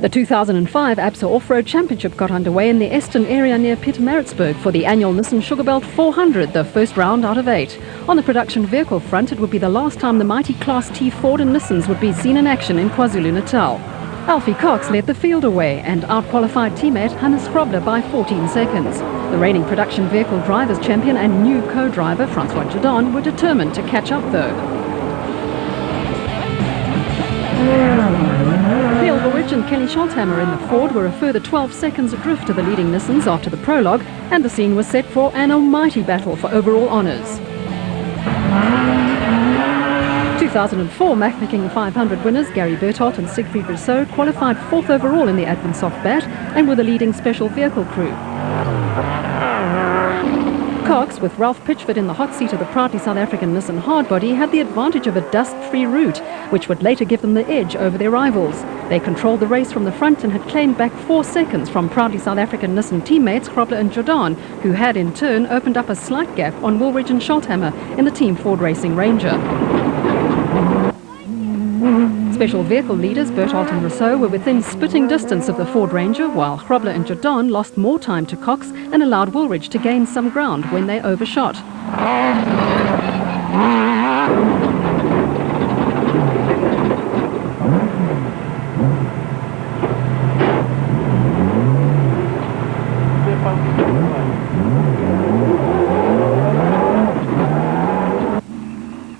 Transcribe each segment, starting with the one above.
The 2005 ABSA Off-Road Championship got underway in the Eston area near Pietermaritzburg for the annual Nissan Sugarbelt 400, the first round out of 8. On the production vehicle front, it would be the last time the mighty Class T Ford and Nissans would be seen in action in KwaZulu-Natal. Alfie Cox led the field away and outqualified teammate Hannes Grobler by 14 seconds. The reigning production vehicle drivers champion and new co-driver Francois Jordan were determined to catch up though. Neil Woolridge and Kenny Scholthammer in the Ford were a further 12 seconds adrift to the leading Nissans after the prologue, and the scene was set for an almighty battle for overall honours. 2004 Machneking 500 winners Gary Bertholdt and Siegfried Rousseau qualified 4th overall in the Advent Soft Bat and were the leading special vehicle crew. Cox, with Ralph Pitchford in the hot seat of the proudly South African Nissan hardbody, had the advantage of a dust-free route, which would later give them the edge over their rivals. They controlled the race from the front and had claimed back 4 seconds from proudly South African Nissan teammates Grobler and Jordan, who had in turn opened up a slight gap on Woolridge and Scholthammer in the Team Ford Racing Ranger. Special vehicle leaders Bertholdt and Rousseau were within spitting distance of the Ford Ranger, while Grobler and Jordan lost more time to Cox and allowed Woolridge to gain some ground when they overshot.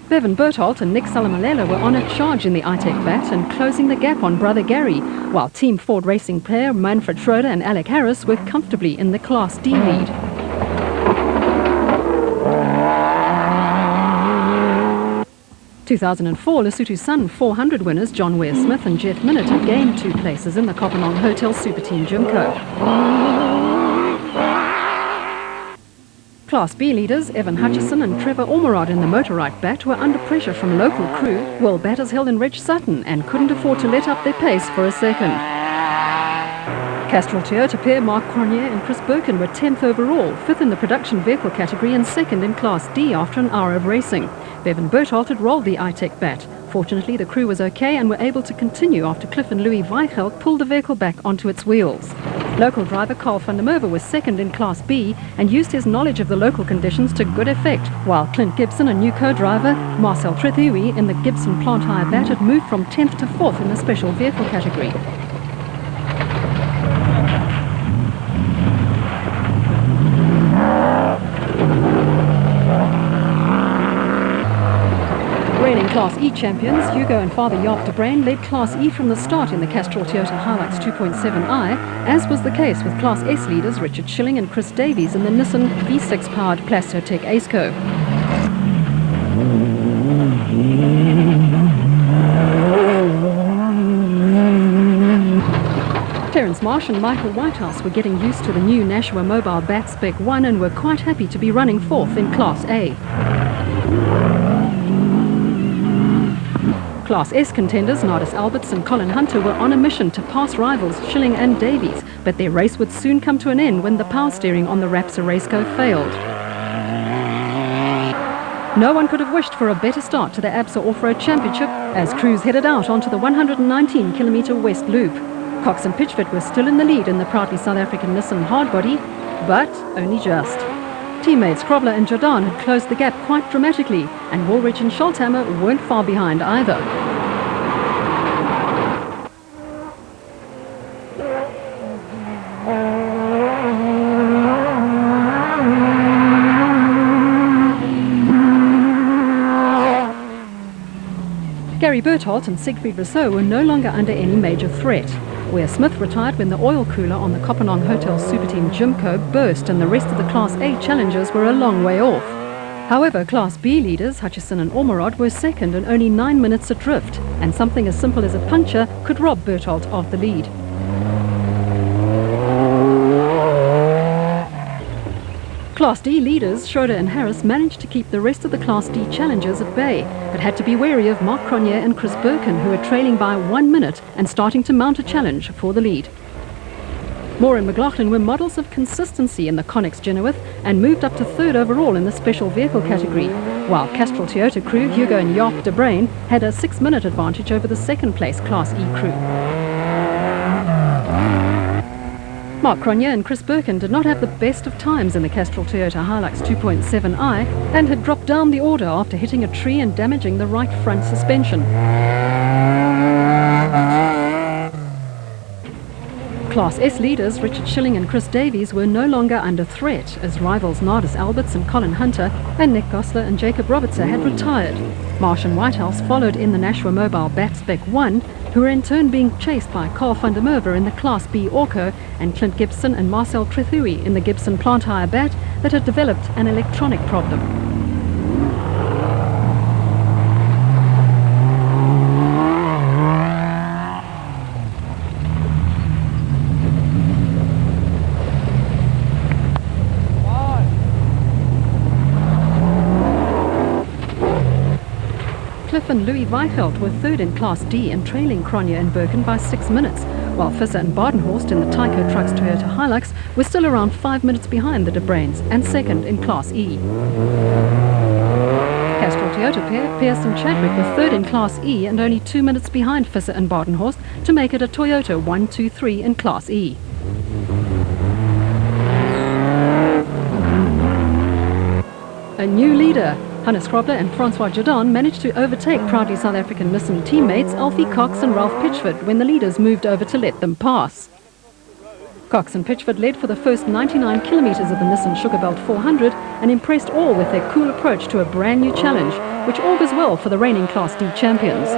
Bevan Bertholdt and Nick Salamalela were on a charge in the iTech Bat and closing the gap on brother Gary, while Team Ford Racing player Manfred Schroeder and Alec Harris were comfortably in the Class D lead. In 2004 Lesotho Sun 400 winners John Ware Smith and Jeff Minnett had gained 2 places in the Kopanong Hotel Super Team Jimco. Class B leaders Evan Hutchison and Trevor Ormerod in the Motorite Bat were under pressure from local crew, while batters held in Reg Sutton and couldn't afford to let up their pace for a second. Castrol Toyota pair Mark Cornier and Chris Birkin were 10th overall, 5th in the production vehicle category and 2nd in Class D after an hour of racing. Bevan Bertholdt had rolled the iTech Bat. Fortunately, the crew was okay and were able to continue after Cliff and Louis Weichelt pulled the vehicle back onto its wheels. Local driver Carl van der Merwe was 2nd in Class B and used his knowledge of the local conditions to good effect, while Clint Gibson and new co-driver Marcel Trethui in the Gibson Plant Hire Bat had moved from 10th to 4th in the special vehicle category. Reigning Class E champions, Hugo and father Jaap de Bruin led Class E from the start in the Castrol Toyota Hilux 2.7i, as was the case with Class S leaders Richard Schilling and Chris Davies in the Nissan V6-powered Plastotech Aceco. Terence Marsh and Michael Whitehouse were getting used to the new Nashua Mobile Bat Spec 1 and were quite happy to be running 4th in Class A. Class S contenders Nardis Alberts and Colin Hunter were on a mission to pass rivals Schilling and Davies, but their race would soon come to an end when the power steering on the Rapsa Raceco failed. No one could have wished for a better start to the ABSA Off-Road Championship as crews headed out onto the 119-kilometre West Loop. Cox and Pitchford were still in the lead in the proudly South African Nissan hardbody, but only just. Teammates Grobler and Jordan had closed the gap quite dramatically, and Woolridge and Scholthammer weren't far behind either. Gary Bertholdt and Siegfried Rousseau were no longer under any major threat. Ware Smith retired when the oil cooler on the Kopanong Hotel Super Team Jimco burst and the rest of the Class A challengers were a long way off. However, Class B leaders Hutchison and Ormerod were 2nd and only 9 minutes adrift, and something as simple as a puncture could rob Bertholdt of the lead. Class D leaders Schroeder and Harris managed to keep the rest of the Class D challengers at bay, but had to be wary of Mark Cronier and Chris Birkin, who were trailing by 1 minute and starting to mount a challenge for the lead. Moore and McLaughlin were models of consistency in the Connex Genowith and moved up to 3rd overall in the special vehicle category, while Castrol Toyota crew Hugo and Jaap de Bruin had a 6-minute advantage over the 2nd place Class E crew. Mark Cronje and Chris Birkin did not have the best of times in the Castrol Toyota Hilux 2.7i and had dropped down the order after hitting a tree and damaging the right front suspension. Class S leaders Richard Schilling and Chris Davies were no longer under threat as rivals Nardis Alberts and Colin Hunter and Nick Gosler and Jacob Robertson had retired. Marsh and Whitehouse followed in the Nashua Mobile Bat Spec 1, who were in turn being chased by Carl van der Merwe in the Class B Orco and Clint Gibson and Marcel Trethui in the Gibson Plant Hire Bat that had developed an electronic problem. Cliff and Louis Weichelt were third in Class D and trailing Cronje and Birkin by 6 minutes, while Visser and Badenhorst in the Tyco Trucks Toyota Hilux were still around 5 minutes behind the De Bruins and second in Class E. Castrol Toyota pair Pearce and Chadwick were third in Class E and only 2 minutes behind Visser and Badenhorst to make it a Toyota 1-2-3 in Class E. A new leader. Hannes Krobler and Francois Jardin managed to overtake proudly South African Nissan teammates Alfie Cox and Ralph Pitchford when the leaders moved over to let them pass. Cox and Pitchford led for the first 99 kilometres of the Nissan Sugarbelt 400 and impressed all with their cool approach to a brand new challenge, which augurs well for the reigning Class D champions.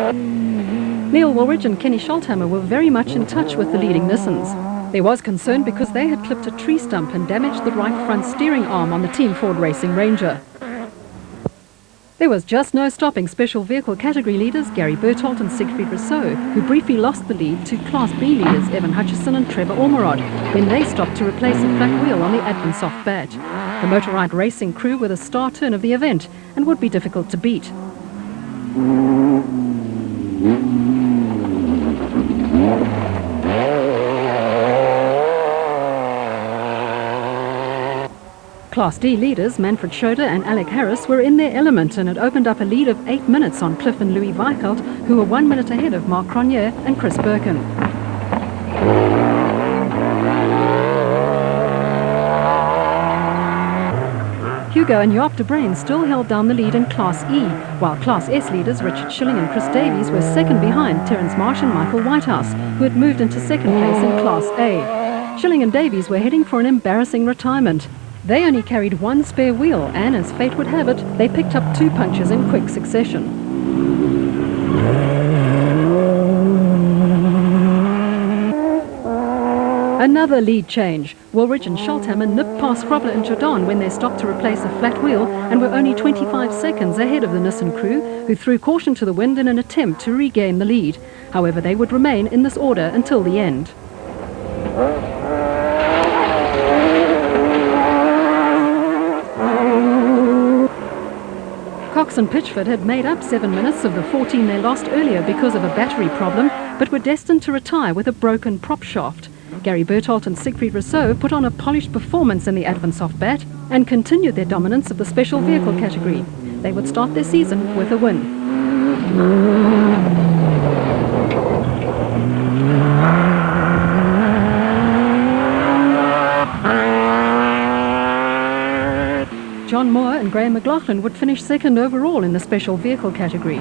Neil Woolridge and Kenny Scholthammer were very much in touch with the leading Nissans. There was concern because they had clipped a tree stump and damaged the right front steering arm on the Team Ford Racing Ranger. There was just no stopping special vehicle category leaders Gary Berthold and Siegfried Rousseau, who briefly lost the lead to Class B leaders Evan Hutchison and Trevor Ormerod when they stopped to replace a flat wheel on the Advansoft Bat. The Motorride Racing crew were the star turn of the event and would be difficult to beat. Class D leaders Manfred Schroeder and Alec Harris were in their element and had opened up a lead of 8 minutes on Cliff and Louis Weichelt, who were 1 minute ahead of Mark Cronje and Chris Birkin. Hugo and Jaap de Bruin still held down the lead in Class E, while Class S leaders Richard Schilling and Chris Davies were second behind Terence Marsh and Michael Whitehouse, who had moved into second place in Class A. Schilling and Davies were heading for an embarrassing retirement. They only carried one spare wheel and, as fate would have it, they picked up 2 punctures in quick succession. Another lead change. Woolridge and Scholthammer nipped past Krobler and Jardin when they stopped to replace a flat wheel and were only 25 seconds ahead of the Nissan crew, who threw caution to the wind in an attempt to regain the lead. However, they would remain in this order until the end. Cox and Pitchford had made up 7 minutes of the 14 they lost earlier because of a battery problem, but were destined to retire with a broken prop shaft. Gary Berthold and Siegfried Rousseau put on a polished performance in the Advansoft Bat and continued their dominance of the special vehicle category. They would start their season with a win. John Moore and Graham McLaughlin would finish second overall in the special vehicle category.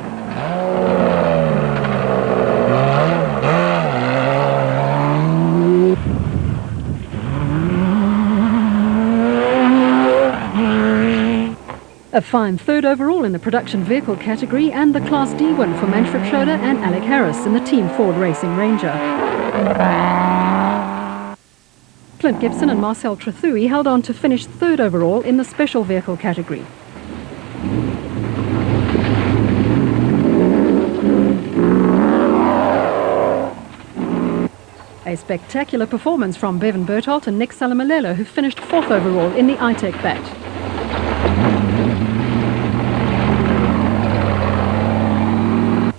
A fine third overall in the production vehicle category and the Class D win for Manfred Schroeder and Alec Harris in the Team Ford Racing Ranger. Clint Gibson and Marcel Trethui held on to finish third overall in the special vehicle category. A spectacular performance from Bevan Berthold and Nick Salamalelo, who finished fourth overall in the iTech Bat.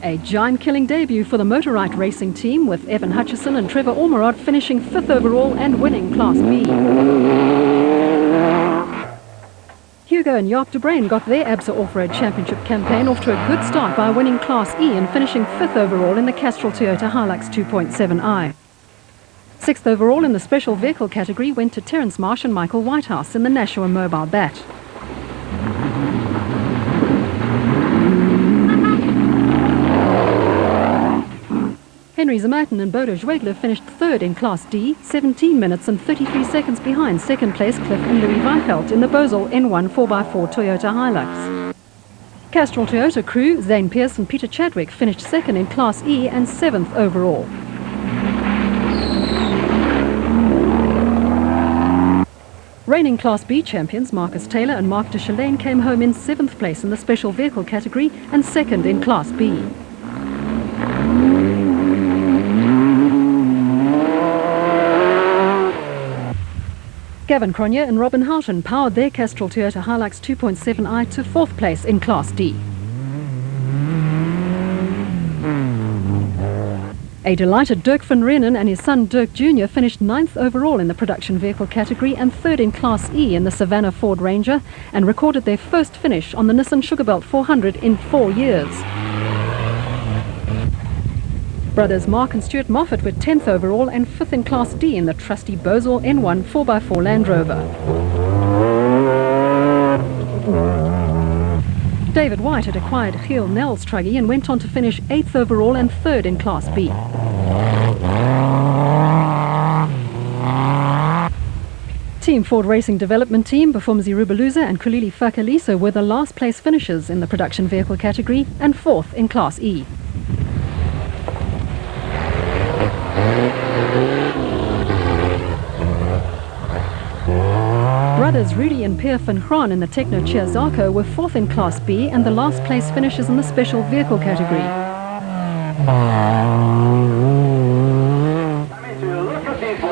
A giant-killing debut for the Motorride Racing team, with Evan Hutchison and Trevor Ormerod finishing fifth overall and winning Class B. Hugo and Jaap de Bruin got their ABSA Off-Road Championship campaign off to a good start by winning Class E and finishing fifth overall in the Castrol Toyota Hilux 2.7i. Sixth overall in the special vehicle category went to Terence Marsh and Michael Whitehouse in the Nashua Mobile Bat. Henry Zemaiten and Bodo Schwegler finished third in Class D, 17 minutes and 33 seconds behind second place Cliff and Louis Weifeld in the Bosel N1 4x4 Toyota Hilux. Castrol Toyota crew Zane Pierce and Peter Chadwick finished second in Class E and 7th overall. Reigning Class B champions Marcus Taylor and Mark de Chalane came home in 7th place in the special vehicle category and 2nd in Class B. Gavin Cronje and Robin Houghton powered their Castrol Toyota Hilux 2.7i to 4th place in Class D. A delighted Dirk van Reenen and his son Dirk Jr. finished 9th overall in the production vehicle category and 3rd in Class E in the Savannah Ford Ranger and recorded their first finish on the Nissan Sugarbelt 400 in 4 years. Brothers Mark and Stuart Moffat were 10th overall and 5th in Class D in the trusty Bosel N1 4x4 Land Rover. David White had acquired Giel Nell's truggy and went on to finish 8th overall and 3rd in Class B. Team Ford Racing Development Team, Bafumzi Rubeluza and Kulili Fakaliso were the last place finishers in the production vehicle category and 4th in Class E. Brothers Rudy and Pierre van Graan in the Techno Cheer Zarco were 4th in Class B and the last place finishers in the special vehicle category.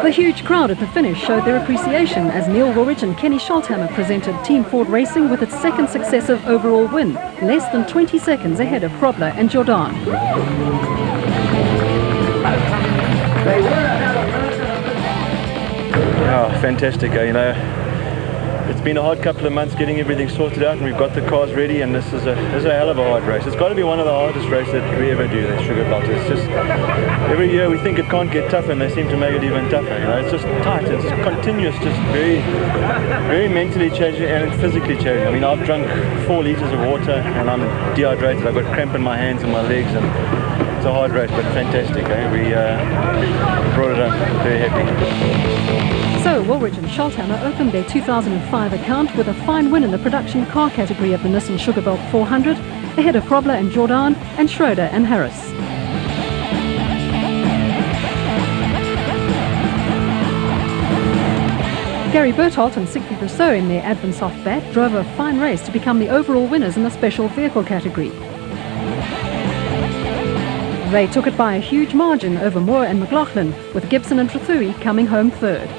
The huge crowd at the finish showed their appreciation as Neil Woolridge and Kenny Scholthammer presented Team Ford Racing with its second successive overall win, less than 20 seconds ahead of Krobler and Jordan. Oh, fantastic, you know. It's been a hard couple of months getting everything sorted out and we've got the cars ready and this is a hell of a hard race. It's got to be one of the hardest races that we ever do, that Sugarbelt. It's just, every year we think it can't get tougher and they seem to make it even tougher. You know, it's just tight, it's continuous, just very mentally challenging and physically challenging. I mean, I've drunk 4 litres of water and I'm dehydrated. I've got cramp in my hands and my legs and it's a hard race, but fantastic. We brought it home, very happy. So Woolridge and Scholthammer opened their 2005 account with a fine win in the production car category of the Nissan Sugarbelt 400, ahead of Krobler and Jordan and Schroeder and Harris. Gary Bertholdt and Siegfried Rousseau in their Advansoft Bat drove a fine race to become the overall winners in the special vehicle category. They took it by a huge margin over Moore and McLaughlin, with Gibson and Trethewey coming home third.